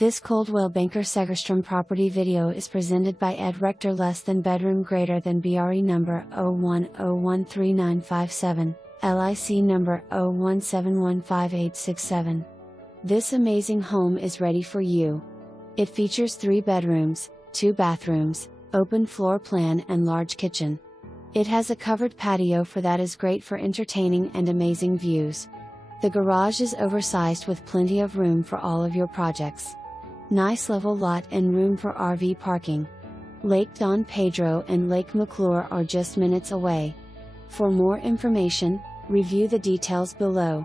This Coldwell Banker Segerstrom property video is presented by Ed Rector less than bedroom greater than BRE number 01013957, LIC number 01715867. This amazing home is ready for you. It features 3 bedrooms, 2 bathrooms, open floor plan and large kitchen. It has a covered patio that is great for entertaining and amazing views. The garage is oversized with plenty of room for all of your projects. Nice level lot and room for RV parking. Lake Don Pedro and Lake McClure are just minutes away. For more information, review the details below.